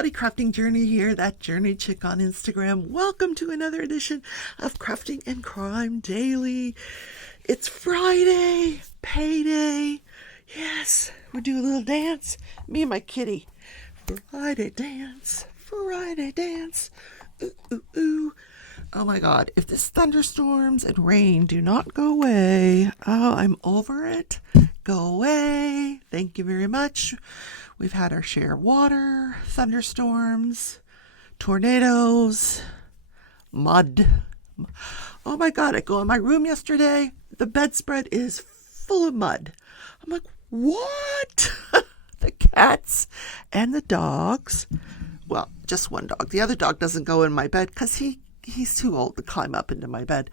everybody, Crafting Journey here, that journey chick on Instagram. Welcome to another edition of Crafting and Crime Daily. It's Friday, payday. Yes, we're doing a little dance. Me and my kitty. Friday dance, Friday dance. Ooh, ooh, ooh. Oh my God, if this thunderstorms and rain do not go away, oh, I'm over it. Go away. Thank you very much. We've had our share of water, thunderstorms, tornadoes, mud. Oh my God, I go in my room yesterday. The bedspread is full of mud. I'm like, what? The cats and the dogs. Well, just one dog. The other dog doesn't go in my bed because he's too old to climb up into my bed.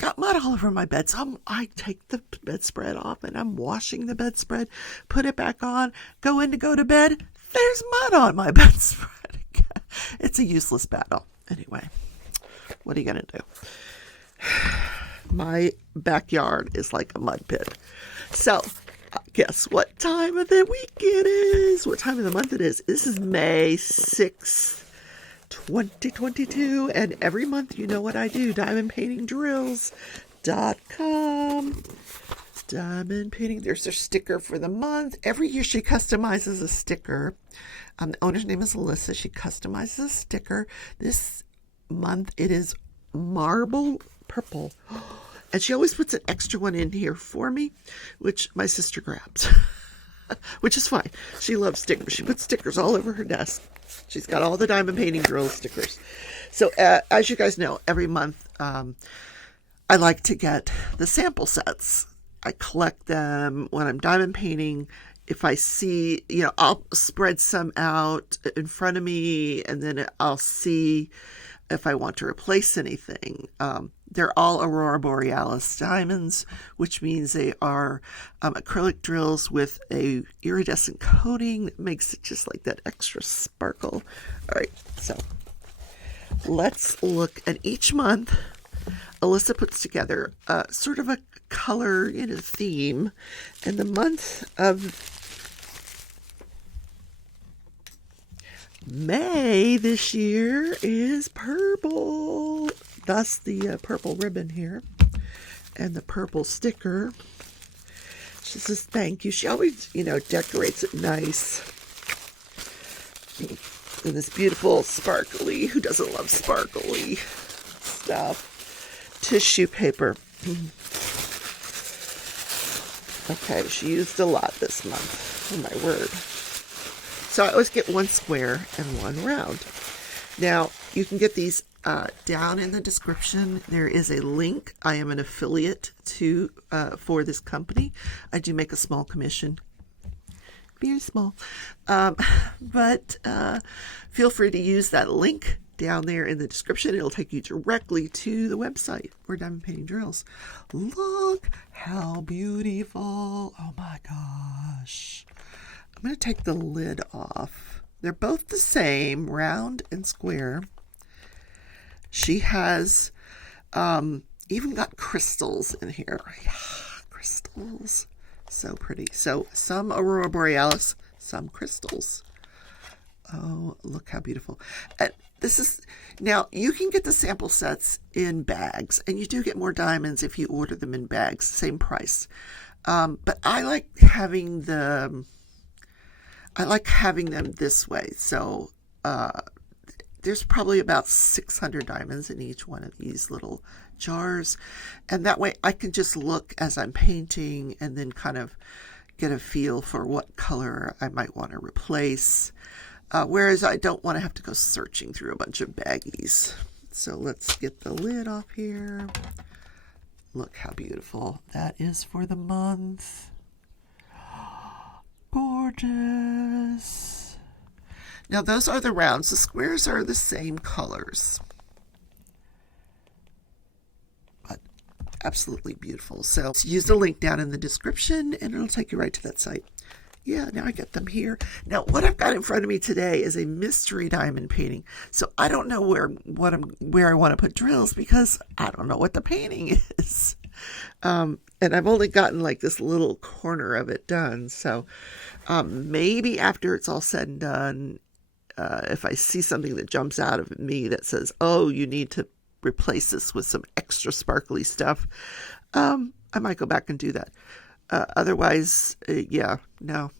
Got mud all over my bed, so I take the bedspread off and I'm washing the bedspread, put it back on, go to bed. There's mud on my bedspread again. It's a useless battle. Anyway, what are you going to do? My backyard is like a mud pit. So, guess what time of the week it is? What time of the month it is? This is May 6th. 2022, and every month you know what I do, diamondpaintingdrills.com. Diamond painting, there's their sticker for the month. Every year she customizes a sticker. The owner's name is Alyssa. She customizes a sticker. This month it is marble purple, and she always puts an extra one in here for me, which my sister grabs. Which is fine. She loves stickers. She puts stickers all over her desk. She's got all the Diamond Painting Drills stickers. So as you guys know, every month I like to get the sample sets. I collect them when I'm diamond painting. If I see, I'll spread some out in front of me, and then I'll see if I want to replace anything. They're all Aurora Borealis diamonds, which means they are acrylic drills with a iridescent coating that makes it just like that extra sparkle. All right, so let's look at each month. Alyssa puts together sort of a color theme, and the month of May this year is purple. Thus the purple ribbon here and the purple sticker. She says thank you. She always, decorates it nice. And this beautiful sparkly, who doesn't love sparkly stuff? Tissue paper. Okay, she used a lot this month. Oh my word. So I always get one square and one round. Now, you can get these down in the description. There is a link. I am an affiliate for this company. I do make a small commission. Very small. But feel free to use that link down there in the description. It'll take you directly to the website for Diamond Painting Drills. Look how beautiful. Oh my gosh. I'm going to take the lid off. They're both the same, round and square. She has even got crystals in here. Yeah, crystals. So pretty. So some Aurora Borealis, some crystals. Oh, look how beautiful. And now you can get the sample sets in bags, and you do get more diamonds if you order them in bags, same price. But I like having them this way. So there's probably about 600 diamonds in each one of these little jars. And that way I can just look as I'm painting and then kind of get a feel for what color I might want to replace. Whereas I don't want to have to go searching through a bunch of baggies. So let's get the lid off here. Look how beautiful that is for the month. Gorgeous. Now those are the rounds. The squares are the same colors. But absolutely beautiful. So use the link down in the description and it'll take you right to that site. Yeah, now I get them here. Now what I've got in front of me today is a mystery diamond painting. So I don't know where I want to put drills because I don't know what the painting is. And I've only gotten like this little corner of it done. So maybe after it's all said and done, if I see something that jumps out of me that says, oh, you need to replace this with some extra sparkly stuff, I might go back and do that. Otherwise, yeah, no.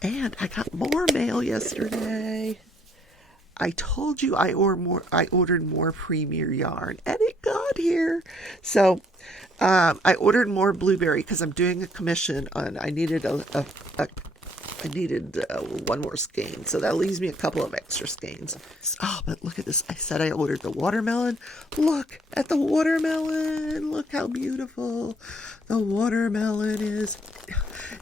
And I got more mail yesterday. I told you I ordered more Premier yarn, and it got here. So I ordered more blueberry because I'm doing a commission on. I needed one more skein, so that leaves me a couple of extra skeins. Oh, but look at this! I said I ordered the watermelon. Look at the watermelon! Look how beautiful the watermelon is.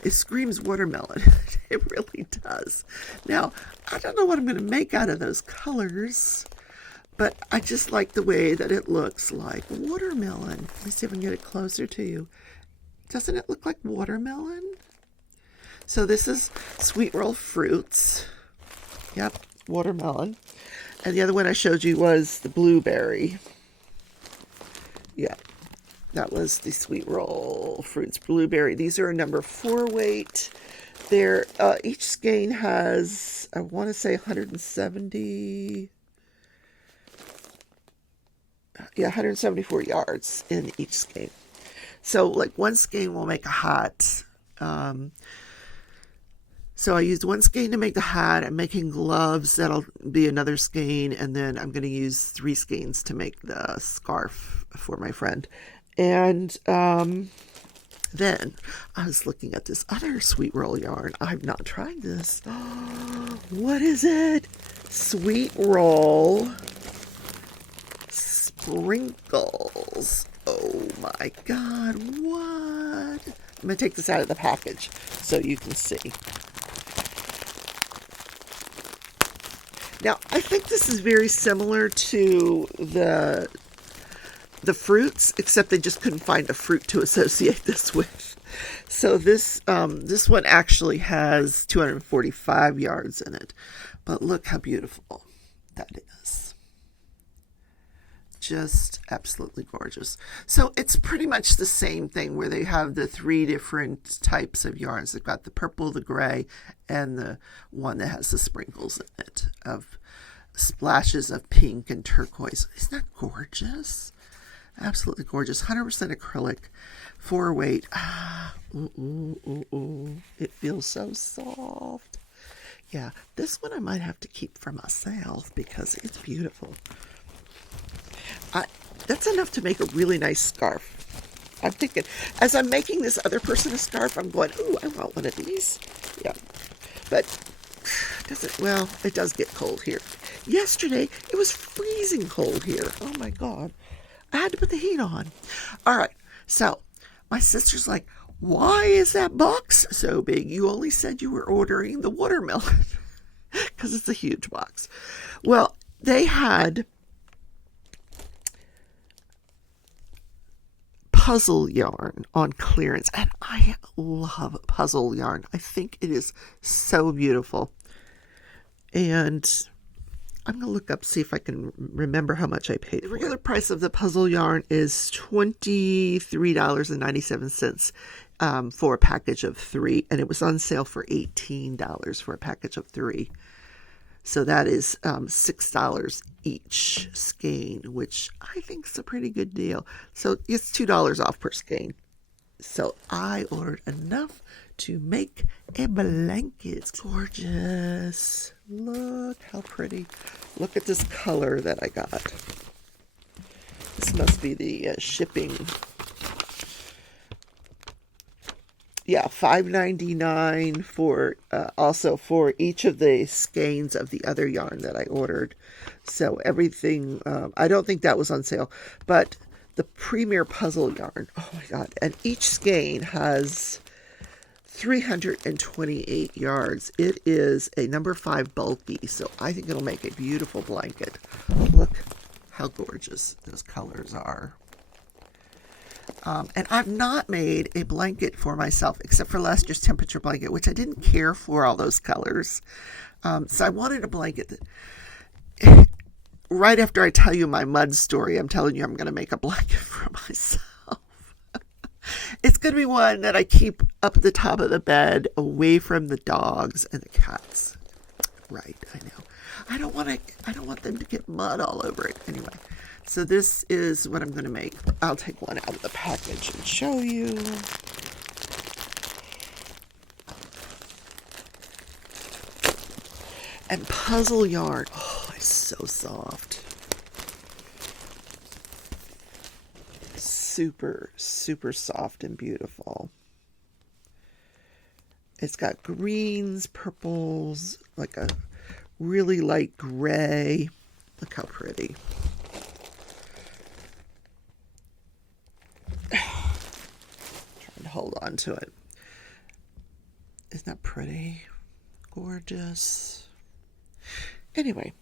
It screams watermelon. It really does. Now, I don't know what I'm going to make out of those colors, but I just like the way that it looks like watermelon. Let me see if I can get it closer to you. Doesn't it look like watermelon? So this is Sweet Roll Fruits. Yep, watermelon. And the other one I showed you was the blueberry. Yeah, that was the Sweet Roll Fruits blueberry. These are a number 4 weight. They're, each skein has, I want to say 174 yards in each skein. So like one skein will make a hat. So I used one skein to make the hat. I'm making gloves. That'll be another skein. And then I'm going to use 3 skeins to make the scarf for my friend. And then I was looking at this other Sweet Roll yarn. I've not tried this. What is it? Sweet Roll Sprinkles. Oh my God. What? I'm going to take this out of the package so you can see. Now, I think this is very similar to the fruits, except they just couldn't find a fruit to associate this with. So this one actually has 245 yards in it. But look how beautiful that is. Just absolutely gorgeous. So it's pretty much the same thing where they have the 3 different types of yarns. They've got the purple, the gray, and the one that has the sprinkles in it of splashes of pink and turquoise. Isn't that gorgeous? Absolutely gorgeous. 100% acrylic, 4 weight. It feels so soft. Yeah, this one I might have to keep for myself because it's beautiful. That's enough to make a really nice scarf. I'm thinking, as I'm making this other person a scarf, I'm going, ooh, I want one of these. Yeah, but it does get cold here. Yesterday, it was freezing cold here. Oh my God. I had to put the heat on. All right, so my sister's like, why is that box so big? You only said you were ordering the watermelon because it's a huge box. Well, they had puzzle yarn on clearance, and I love puzzle yarn. I think it is so beautiful. And I'm going to look up, see if I can remember how much I paid. The regular price of the puzzle yarn is $23.97 for a package of 3, and it was on sale for $18 for a package of 3. So that is $6 each skein, which I think is a pretty good deal. So it's $2 off per skein. So I ordered enough to make a blanket. It's gorgeous. Look how pretty. Look at this color that I got. This must be the shipping. Yeah, $5.99 for also for each of the skeins of the other yarn that I ordered. So everything, I don't think that was on sale, but the Premier Puzzle yarn, oh my God, and each skein has 328 yards. It is a number 5 bulky, so I think it'll make a beautiful blanket. Look how gorgeous those colors are. And I've not made a blanket for myself except for last year's temperature blanket, which I didn't care for all those colors. So I wanted a blanket that right after I tell you my mud story, I'm telling you I'm going to make a blanket for myself. It's going to be one that I keep up at the top of the bed, away from the dogs and the cats. Right, I know. I don't want them to get mud all over it. Anyway, so this is what I'm going to make. I'll take one out of the package and show you. And puzzle yarn. Oh, it's so soft. Super, super soft and beautiful. It's got greens, purples, like a really light gray. Look how pretty. Trying to hold on to it. Isn't that pretty? Gorgeous. Anyway,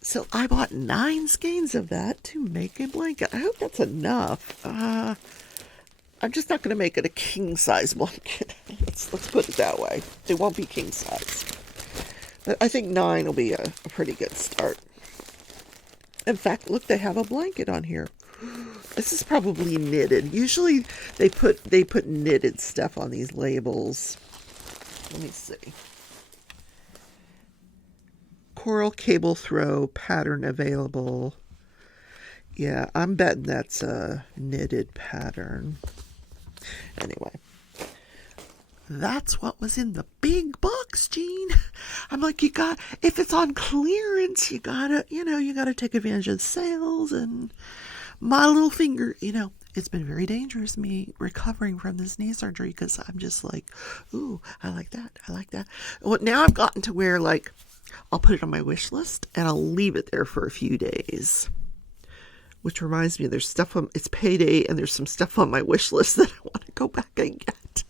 so I bought 9 skeins of that to make a blanket. I hope that's enough. I'm just not going to make it a king size blanket. Let's put it that way. It won't be king size. But I think 9 will be a pretty good start. In fact, look, they have a blanket on here. This is probably knitted. Usually they put knitted stuff on these labels. Let me see. Coral cable throw pattern available. Yeah, I'm betting that's a knitted pattern. Anyway, that's what was in the big box, Jean. I'm like, if it's on clearance, you gotta take advantage of sales. And my little finger, it's been very dangerous, me recovering from this knee surgery, because I'm just like, ooh, I like that. Well, now I've gotten to where, like, I'll put it on my wish list and I'll leave it there for a few days. Which reminds me, there's stuff it's payday and there's some stuff on my wish list that I want to go back and get.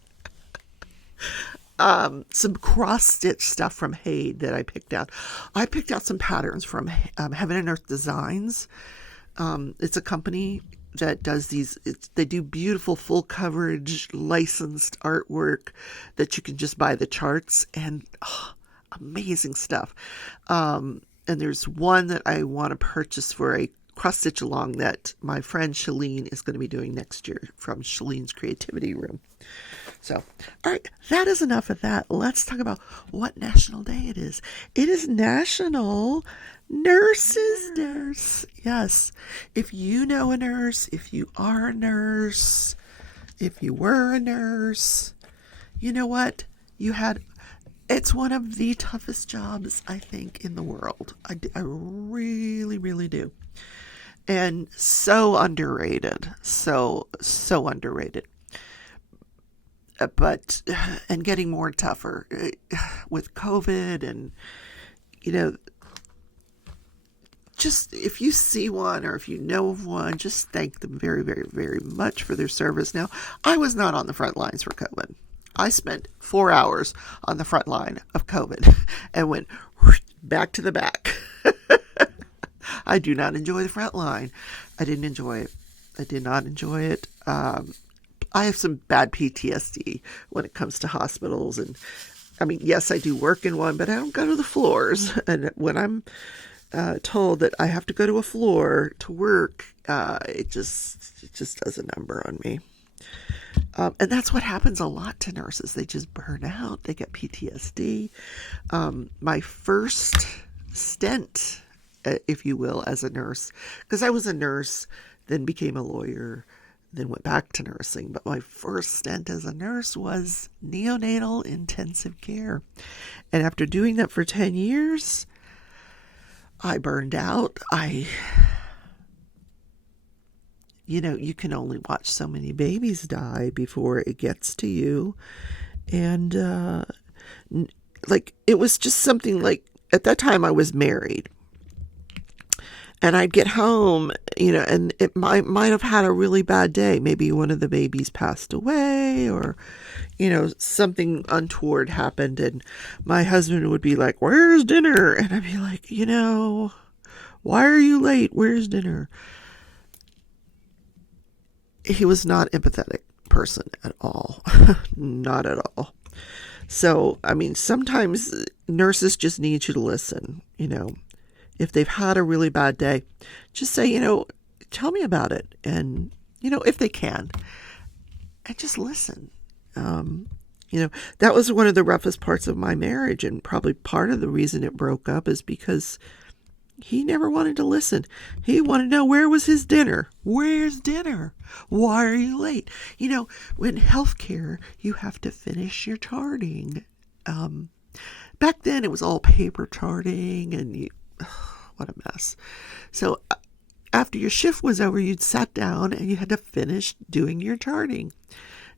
Some cross-stitch stuff from Haid that I picked out. I picked out some patterns from Heaven and Earth Designs. It's a company that does they do beautiful full coverage licensed artwork that you can just buy the charts, and amazing stuff. And there's one that I want to purchase for a cross stitch along that my friend Shalene is going to be doing next year from Shalene's Creativity Room. So, all right, that is enough of that. Let's talk about what national day it is. It is National Nurses Day. Yes. If you know a nurse, if you are a nurse, if you were a nurse, you know what? It's one of the toughest jobs, I think, in the world. I really, really do. And so underrated. So underrated. But, and getting more tougher with COVID, and, just if you see one or if you know of one, just thank them very, very, very much for their service. Now, I was not on the front lines for COVID. I spent 4 hours on the front line of COVID and went back to the back. I do not enjoy the front line. I didn't enjoy it. I did not enjoy it. I have some bad PTSD when it comes to hospitals. And I mean, yes, I do work in one, but I don't go to the floors. And when I'm told that I have to go to a floor to work, it just does a number on me. And that's what happens a lot to nurses. They just burn out. They get PTSD. My first stint, if you will, as a nurse, because I was a nurse, then became a lawyer, then went back to nursing. But my first stint as a nurse was neonatal intensive care. And after doing that for 10 years, I burned out. You can only watch so many babies die before it gets to you. And, it was just something like, at that time I was married. And I'd get home, and it might have had a really bad day. Maybe one of the babies passed away, or, something untoward happened. And my husband would be like, "Where's dinner?" And I'd be like, "Why are you late? Where's dinner?" He was not an empathetic person at all. Not at all. So, I mean, sometimes nurses just need you to listen, if they've had a really bad day, just say, tell me about it. And, if they can, and just listen. That was one of the roughest parts of my marriage, and probably part of the reason it broke up is because he never wanted to listen. He wanted to know, where was his dinner? Where's dinner? Why are you late? In healthcare, you have to finish your charting. Back then, it was all paper charting, and what a mess. So after your shift was over, you'd sat down and you had to finish doing your charting.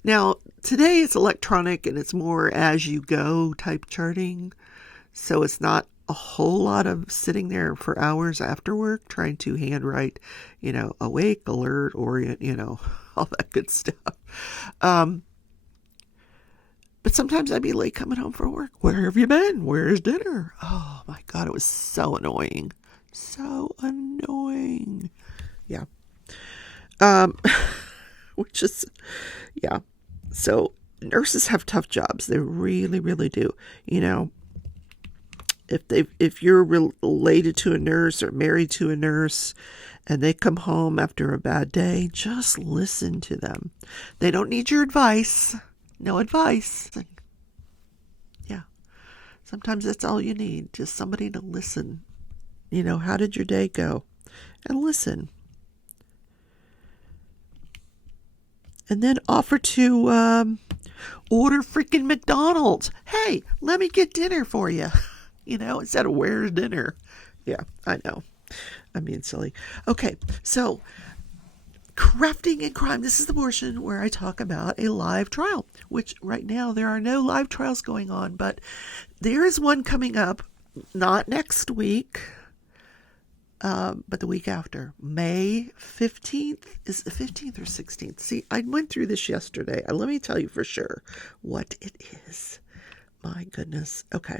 Now, today it's electronic and it's more as you go type charting. So it's not a whole lot of sitting there for hours after work trying to handwrite, awake, alert, orient, all that good stuff. But sometimes I'd be late coming home from work. Where have you been? Where's dinner? Oh my God, it was so annoying. So annoying. Yeah. Which is, yeah. So nurses have tough jobs. They really, really do. If you're related to a nurse or married to a nurse and they come home after a bad day, just listen to them. They don't need your advice. No advice. Yeah. Sometimes that's all you need. Just somebody to listen. How did your day go? And listen. And then offer to order freaking McDonald's. Hey, let me get dinner for you. Instead of where's dinner. Yeah, I know. I'm being silly. Okay, so crafting and crime. This is the portion where I talk about a live trial, which right now there are no live trials going on, but there is one coming up, not next week, but the week after. May 15th. Is it the 15th or 16th? See, I went through this yesterday. Let me tell you for sure what it is. My goodness. Okay.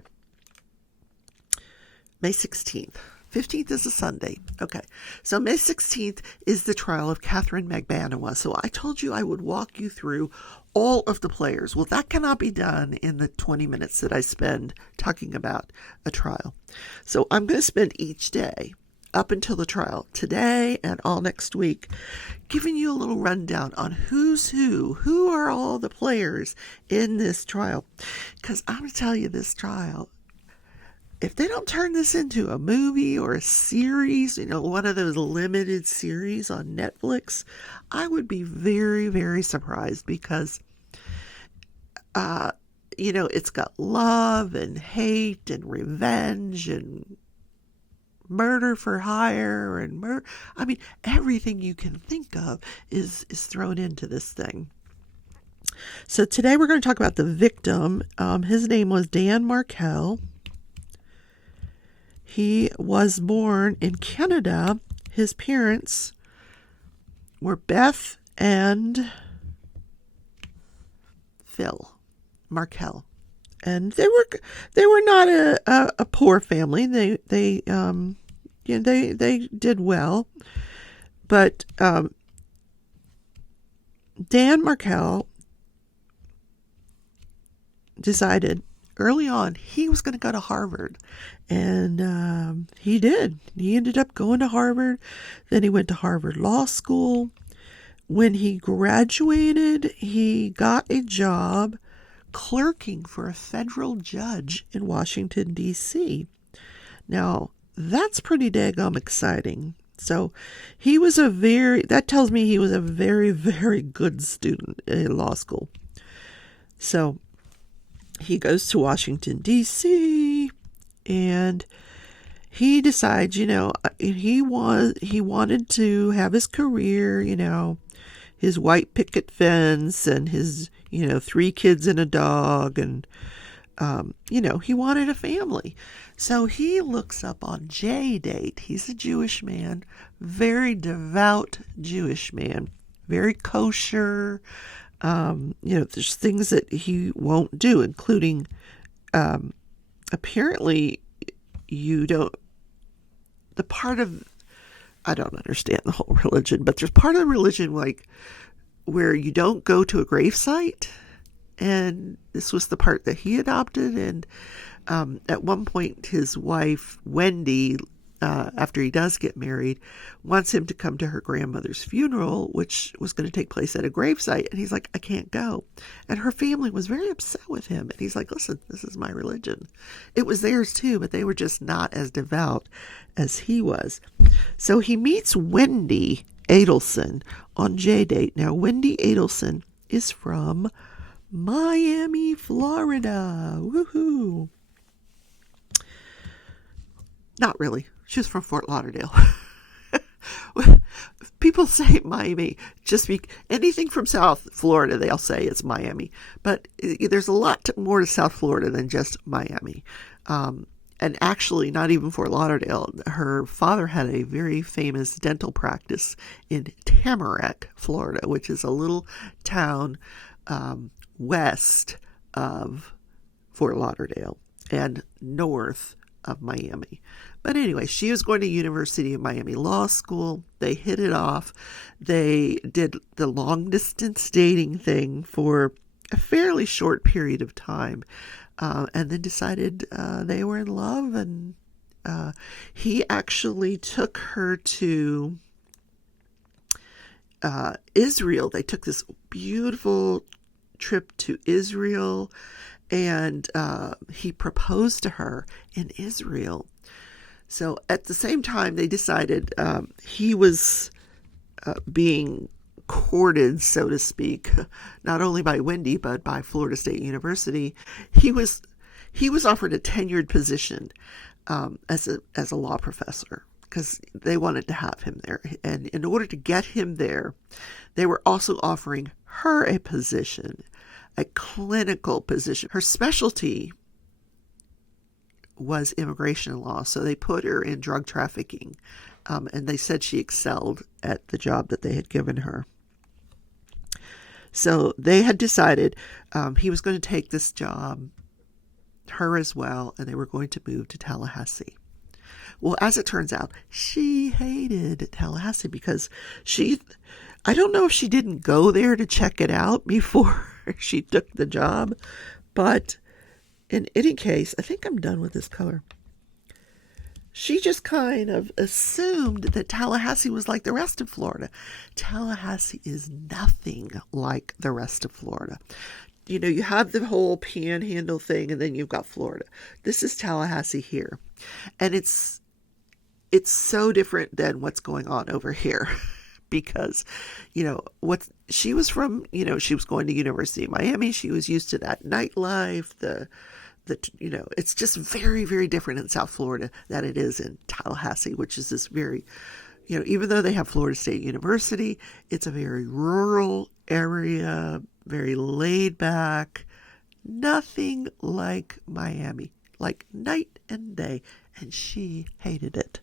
May 16th. 15th is a Sunday. Okay. So May 16th is the trial of Kathryn Magbanua. So I told you I would walk you through all of the players. Well, that cannot be done in the 20 minutes that I spend talking about a trial. So I'm going to spend each day up until the trial, today and all next week, giving you a little rundown on who's who are all the players in this trial. Because I'm going to tell you, this trial, if they don't turn this into a movie or a series, one of those limited series on Netflix, I would be very, very surprised because, it's got love and hate and revenge and murder for hire and everything you can think of is thrown into this thing. So today we're going to talk about the victim. His name was Dan Markel. He was born in Canada. His parents were Beth and Phil Markel. And they were not a poor family. They did well, but Dan Markel decided early on he was going to go to Harvard, and he did. He ended up going to Harvard. Then he went to Harvard Law School. When he graduated, he got a job clerking for a federal judge in Washington, D.C. Now, that's pretty daggum exciting. So that tells me he was a very, very good student in law school. So he goes to Washington, D.C., and he decides, he wanted to have his career, his white picket fence and his, 3 kids and a dog, and, he wanted a family. So he looks up on JDate. He's a Jewish man, very devout Jewish man, very kosher. There's things that he won't do, including, apparently I don't understand the whole religion, but there's part of the religion where you don't go to a gravesite, and this was the part that he adopted. And at one point, his wife Wendy after he does get married, wants him to come to her grandmother's funeral, which was going to take place at a gravesite. And he's like, I can't go. And her family was very upset with him. And he's like, listen, this is my religion. It was theirs too, but they were just not as devout as he was. So he meets Wendy Adelson on J-Date. Now, Wendy Adelson is from Miami, Florida. Woohoo! Not really. She was from Fort Lauderdale. People say Miami. Anything from South Florida, they'll say it's Miami. But there's a lot more to South Florida than just Miami. And actually, not even Fort Lauderdale. Her father had a very famous dental practice in Tamarack, Florida, which is a little town west of Fort Lauderdale and north of Miami. But anyway, she was going to University of Miami Law School. They hit it off. They did the long distance dating thing for a fairly short period of time, and then decided they were in love. And he actually took her to Israel. They took this beautiful trip to Israel, and he proposed to her in Israel. So at the same time, they decided he was being courted, so to speak, not only by Wendy, but by Florida State University. He was offered a tenured position as a law professor, because they wanted to have him there. And in order to get him there, they were also offering her a position, a clinical position. Her specialty was immigration law, so they put her in drug trafficking, and they said she excelled at the job that they had given her. So they had decided he was going to take this job, her as well, and they were going to move to Tallahassee. Well, as it turns out, she hated Tallahassee because I don't know if she didn't go there to check it out before she took the job, but in any case, I think I'm done with this color. She just kind of assumed that Tallahassee was like the rest of Florida. Tallahassee is nothing like the rest of Florida. You know, you have the whole panhandle thing, and then you've got Florida. This is Tallahassee here. And it's so different than what's going on over here. Because, you know, she was from, you know, she was going to University of Miami. She was used to that nightlife, you know, it's just very, very different in South Florida than it is in Tallahassee, which is this very, you know, even though they have Florida State University, it's a very rural area, very laid back, nothing like Miami, like night and day. And she hated it.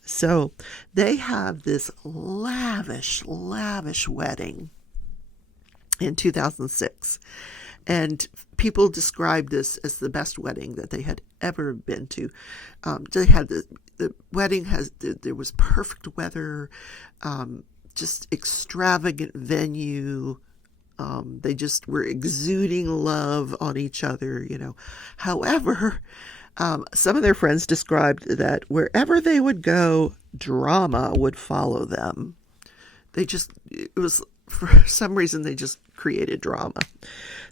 So they have this lavish wedding in 2006. And people described this as the best wedding that they had ever been to. They had the wedding there was perfect weather, just extravagant venue. They just were exuding love on each other, you know. However, some of their friends described that wherever they would go, drama would follow them. For some reason, they just created drama.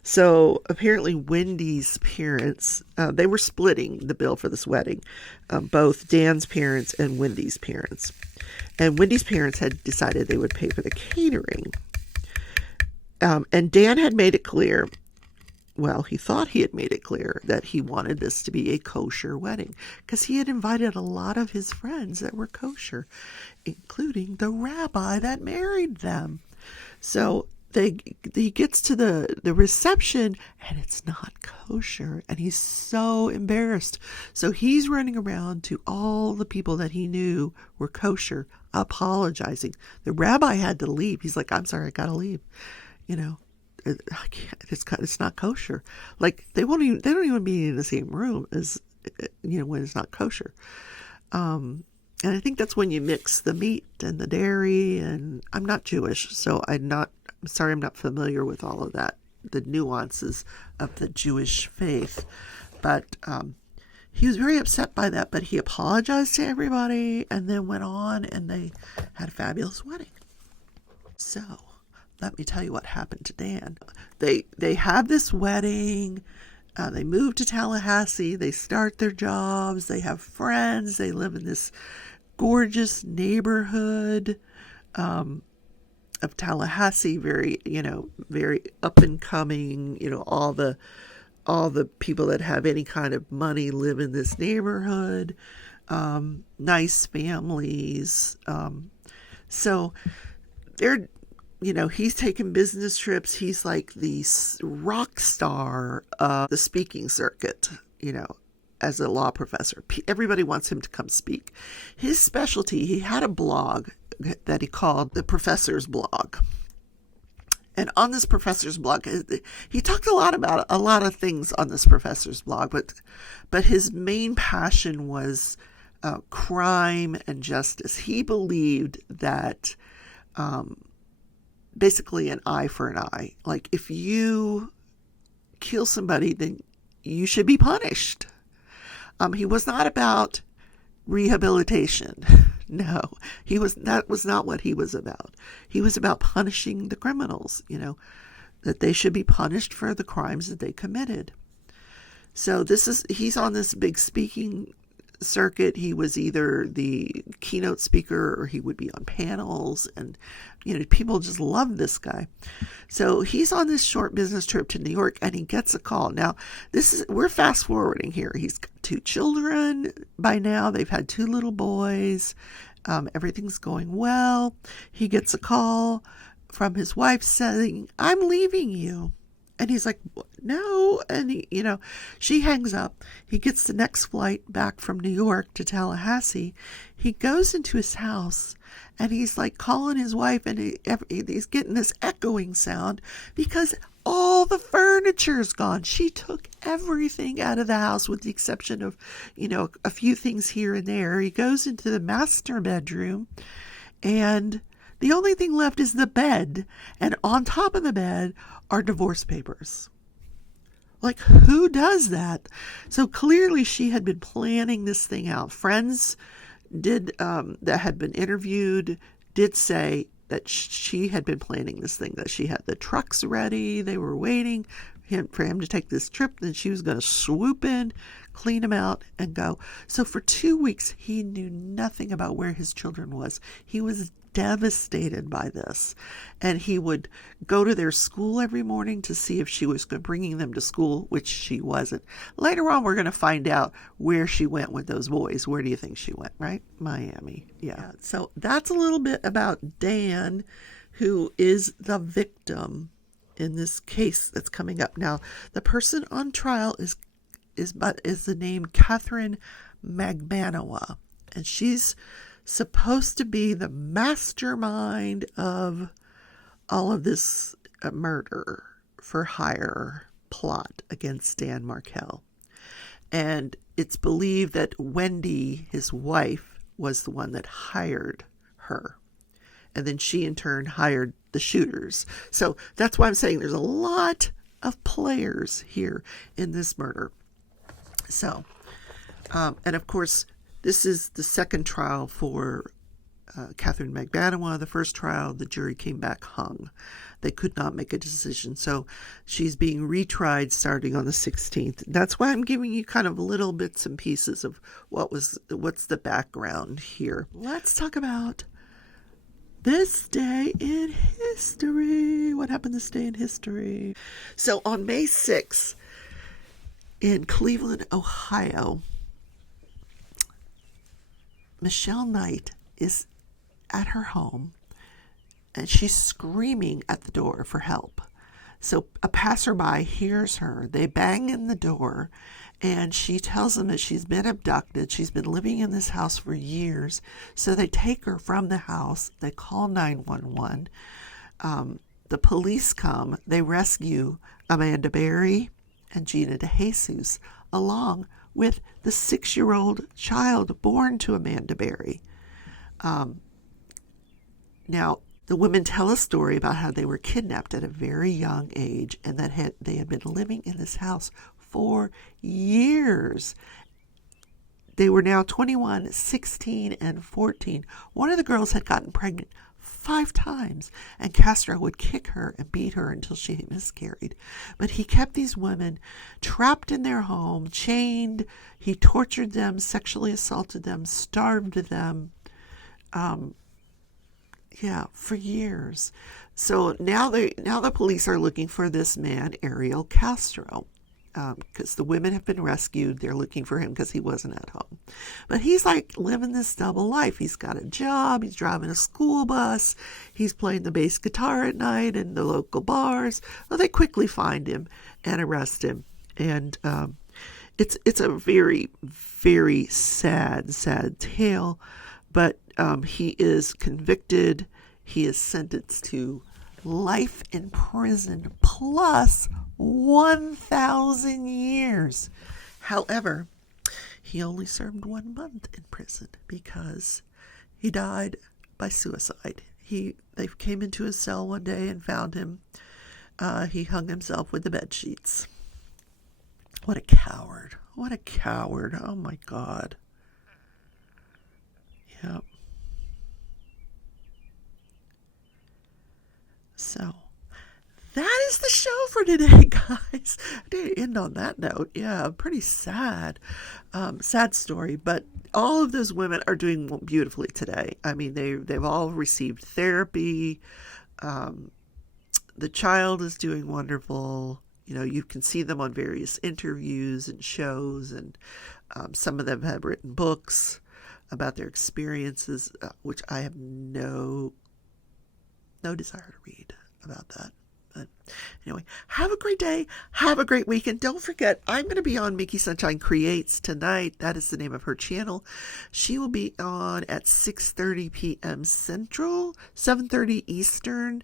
So apparently Wendy's parents, they were splitting the bill for this wedding, both Dan's parents and Wendy's parents. And Wendy's parents had decided they would pay for the catering. And Dan had made it clear, well, he thought he had made it clear that he wanted this to be a kosher wedding, because he had invited a lot of his friends that were kosher, including the rabbi that married them. So he gets to the reception, and it's not kosher, and he's so embarrassed. So he's running around to all the people that he knew were kosher, apologizing. The rabbi had to leave. He's like, I'm sorry, I gotta leave. You know, I can't, it's not kosher. Like they don't even be in the same room as, you know, when it's not kosher. And I think that's when you mix the meat and the dairy, and I'm not Jewish, so I'm not familiar with all of that, the nuances of the Jewish faith. But he was very upset by that, but he apologized to everybody and then went on, and they had a fabulous wedding. So let me tell you what happened to Dan. They have this wedding. They move to Tallahassee. They start their jobs. They have friends. They live in this gorgeous neighborhood of Tallahassee. Very, very up and coming. All the people that have any kind of money live in this neighborhood. Nice families. So they're, he's taking business trips. He's like the rock star of the speaking circuit, as a law professor. Everybody wants him to come speak. His specialty, he had a blog that he called the Professor's Blog. And on this professor's blog, he talked a lot about a lot of things on this professor's blog, but his main passion was crime and justice. He believed that basically an eye for an eye. Like, if you kill somebody, then you should be punished. He was not about rehabilitation. No, that was not what he was about. He was about punishing the criminals, that they should be punished for the crimes that they committed. So he's on this big speaking circuit. He was either the keynote speaker or he would be on panels, and people just love this guy. So he's on this short business trip to New York, and he gets a call. Now we're fast forwarding here. He's got 2 children by now. They've had 2 little boys. Everything's going well. He gets a call from his wife saying, "I'm leaving you." And he's like, "No." And she hangs up. He gets the next flight back from New York to Tallahassee. He goes into his house, and he's like calling his wife, and he's getting this echoing sound because all the furniture's gone. She took everything out of the house with the exception of, a few things here and there. He goes into the master bedroom, and the only thing left is the bed. And on top of the bed are divorce papers. Like, who does that? So clearly she had been planning this thing out. Friends that had been interviewed did say that she had been planning this thing, that she had the trucks ready. They were waiting for him to take this trip. Then she was going to swoop in, clean him out, and go. So for 2 weeks, he knew nothing about where his children was. He was devastated by this, and he would go to their school every morning to see if she was bringing them to school, which she wasn't. Later on, we're going to find out where she went with those boys. Where do you think she went? Right? Miami. Yeah. So that's a little bit about Dan, who is the victim in this case that's coming up. Now, the person on trial is the name Kathryn Magbanua, and she's supposed to be the mastermind of all of this murder for hire plot against Dan Markel. And it's believed that Wendy, his wife, was the one that hired her. And then she in turn hired the shooters. So that's why I'm saying there's a lot of players here in this murder. So, and of course, this is the second trial for Kathryn Magbanua. The first trial, the jury came back hung. They could not make a decision. So she's being retried starting on the 16th. That's why I'm giving you kind of little bits and pieces of what's the background here. Let's talk about this day in history. What happened this day in history? So on May 6th, in Cleveland, Ohio, Michelle Knight is at her home, and she's screaming at the door for help. So a passerby hears her. They bang in the door, and she tells them that she's been abducted. She's been living in this house for years. So they take her from the house. They call 911. The police come. They rescue Amanda Berry and Gina DeJesus, along with the 6-year-old child born to Amanda Berry. Now, the women tell a story about how they were kidnapped at a very young age, and that they had been living in this house for years. They were now 21, 16, and 14. One of the girls had gotten pregnant 5 times, and Castro would kick her and beat her until she miscarried. But he kept these women trapped in their home, chained. He tortured them, sexually assaulted them, starved them. For years. So now the police are looking for this man, Ariel Castro, because the women have been rescued. They're looking for him because he wasn't at home. But he's like living this double life. He's got a job. He's driving a school bus. He's playing the bass guitar at night in the local bars. Well, they quickly find him and arrest him. And it's a very, very sad tale. But he is convicted. He is sentenced to life in prison plus 1,000 years. However, he only served 1 month in prison because he died by suicide. They came into his cell one day and found him. He hung himself with the bed sheets. What a coward. What a coward. Oh my God. Yep. So, that is the show for today, guys. I didn't end on that note. Yeah, pretty sad. Sad story, but all of those women are doing beautifully today. I mean, they've all received therapy. The child is doing wonderful. You know, you can see them on various interviews and shows, and some of them have written books about their experiences, which I have no desire to read about that. But anyway, have a great day. Have a great weekend. Don't forget, I'm going to be on Mickey Sunshine Creates tonight. That is the name of her channel. She will be on at 6:30 p.m. Central, 7:30 Eastern.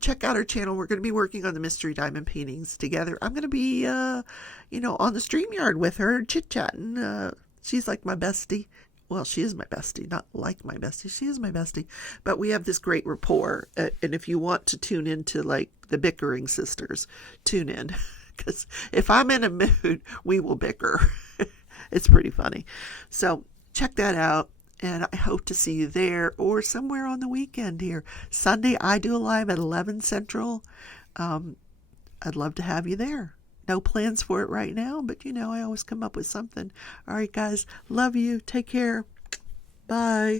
Check out her channel. We're going to be working on the Mystery Diamond paintings together. I'm going to be, on the StreamYard with her, chit-chatting. She's like my bestie. Well, she is my bestie, not like my bestie. She is my bestie. But we have this great rapport. And if you want to tune into like the bickering sisters, tune in. Because if I'm in a mood, we will bicker. It's pretty funny. So check that out. And I hope to see you there or somewhere on the weekend here. Sunday, I do a live at 11 Central. I'd love to have you there. No plans for it right now, but I always come up with something. All right, guys. Love you. Take care. Bye.